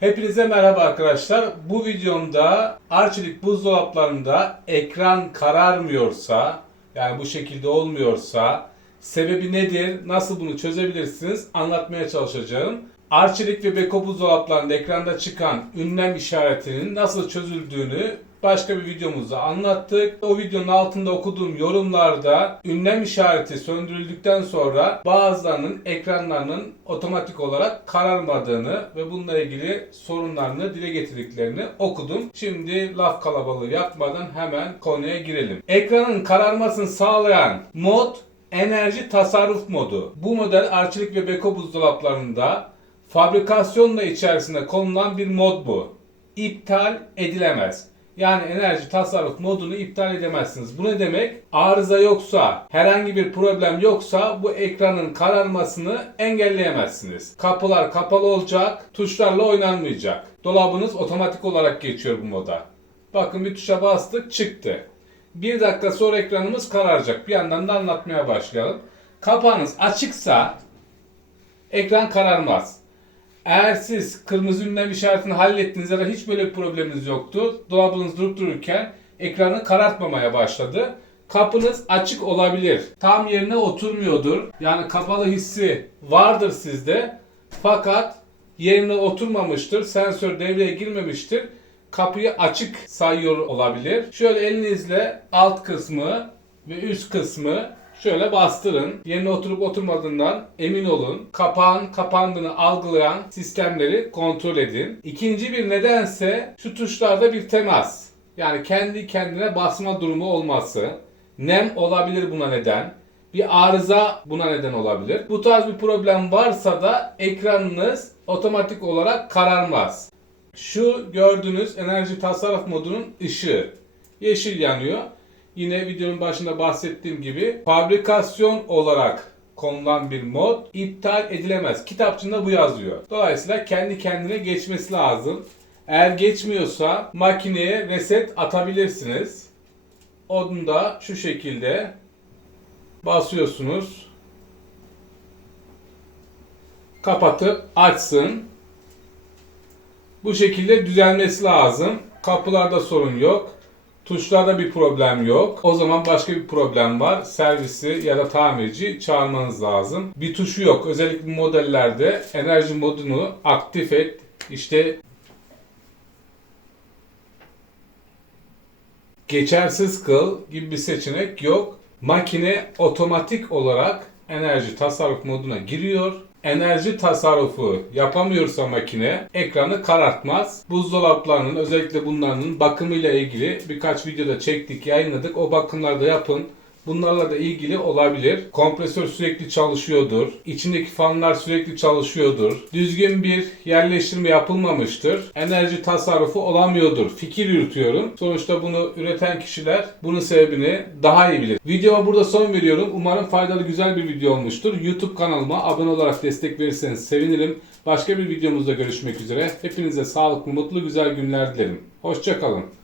Hepinize merhaba arkadaşlar. Bu videomda Arçelik buzdolaplarında ekran kararmıyorsa, yani bu şekilde olmuyorsa sebebi nedir, nasıl bunu çözebilirsiniz anlatmaya çalışacağım. Arçelik ve Beko buzdolaplarında ekranda çıkan ünlem işaretinin nasıl çözüldüğünü başka bir videomuzda anlattık. O videonun altında okuduğum yorumlarda ünlem işareti söndürüldükten sonra bazılarının ekranlarının otomatik olarak kararmadığını ve bununla ilgili sorunlarını dile getirdiklerini okudum. Şimdi laf kalabalığı yapmadan hemen konuya girelim. Ekranın kararmasını sağlayan mod enerji tasarruf modu. Bu model Arçelik ve Beko buzdolaplarında fabrikasyonla içerisinde konulan bir mod bu. İptal edilemez. Yani enerji tasarruf modunu iptal edemezsiniz. Bu ne demek? Arıza yoksa, herhangi bir problem yoksa bu ekranın kararmasını engelleyemezsiniz. Kapılar kapalı olacak, tuşlarla oynanmayacak. Dolabınız otomatik olarak geçiyor bu moda. Bakın bir tuşa bastık çıktı. Bir dakika sonra ekranımız kararacak. Bir yandan da anlatmaya başlayalım. Kapağınız açıksa ekran kararmaz. Eğer siz kırmızı ünlem işaretini hallettiniz ya da hiç böyle bir probleminiz yoktu. Dolabınız durup dururken ekranı karartmamaya başladı. Kapınız açık olabilir. Tam yerine oturmuyordur. Yani kapalı hissi vardır sizde. Fakat yerine oturmamıştır. Sensör devreye girmemiştir. Kapıyı açık sayıyor olabilir. Şöyle elinizle alt kısmı ve üst kısmı şöyle bastırın. Yerine oturup oturmadığından emin olun. Kapağın kapandığını algılayan sistemleri kontrol edin. İkinci bir nedense şu tuşlarda bir temas. Yani kendi kendine basma durumu olması. Nem olabilir buna neden. Bir arıza buna neden olabilir. Bu tarz bir problem varsa da ekranınız otomatik olarak kararmaz. Şu gördüğünüz enerji tasarruf modunun ışığı yeşil yanıyor. Yine videonun başında bahsettiğim gibi fabrikasyon olarak konulan bir mod iptal edilemez. Kitapçığında bu yazıyor. Dolayısıyla kendi kendine geçmesi lazım. Eğer geçmiyorsa makineye reset atabilirsiniz. Onu da şu şekilde basıyorsunuz. Kapatıp açsın. Bu şekilde düzelmesi lazım. Kapılarda sorun yok. Tuşlarda bir problem yok. O zaman başka bir problem var. Servisi ya da tamirci çağırmanız lazım. Bir tuşu yok. Özellikle modellerde enerji modunu aktif et. İşte geçersiz kıl gibi bir seçenek yok. Makine otomatik olarak enerji tasarruf moduna giriyor. Enerji tasarrufu yapamıyorsa makine ekranı karartmaz. Buzdolaplarının özellikle bunların bakımıyla ilgili birkaç videoda çektik, yayınladık. O bakımları da yapın. Bunlarla da ilgili olabilir. Kompresör sürekli çalışıyordur. İçindeki fanlar sürekli çalışıyordur. Düzgün bir yerleştirme yapılmamıştır. Enerji tasarrufu olamıyordur. Fikir yürütüyorum. Sonuçta bunu üreten kişiler bunun sebebini daha iyi bilir. Videoma burada son veriyorum. Umarım faydalı güzel bir video olmuştur. YouTube kanalıma abone olarak destek verirseniz sevinirim. Başka bir videomuzda görüşmek üzere. Hepinize sağlıklı, mutlu, güzel günler dilerim. Hoşçakalın.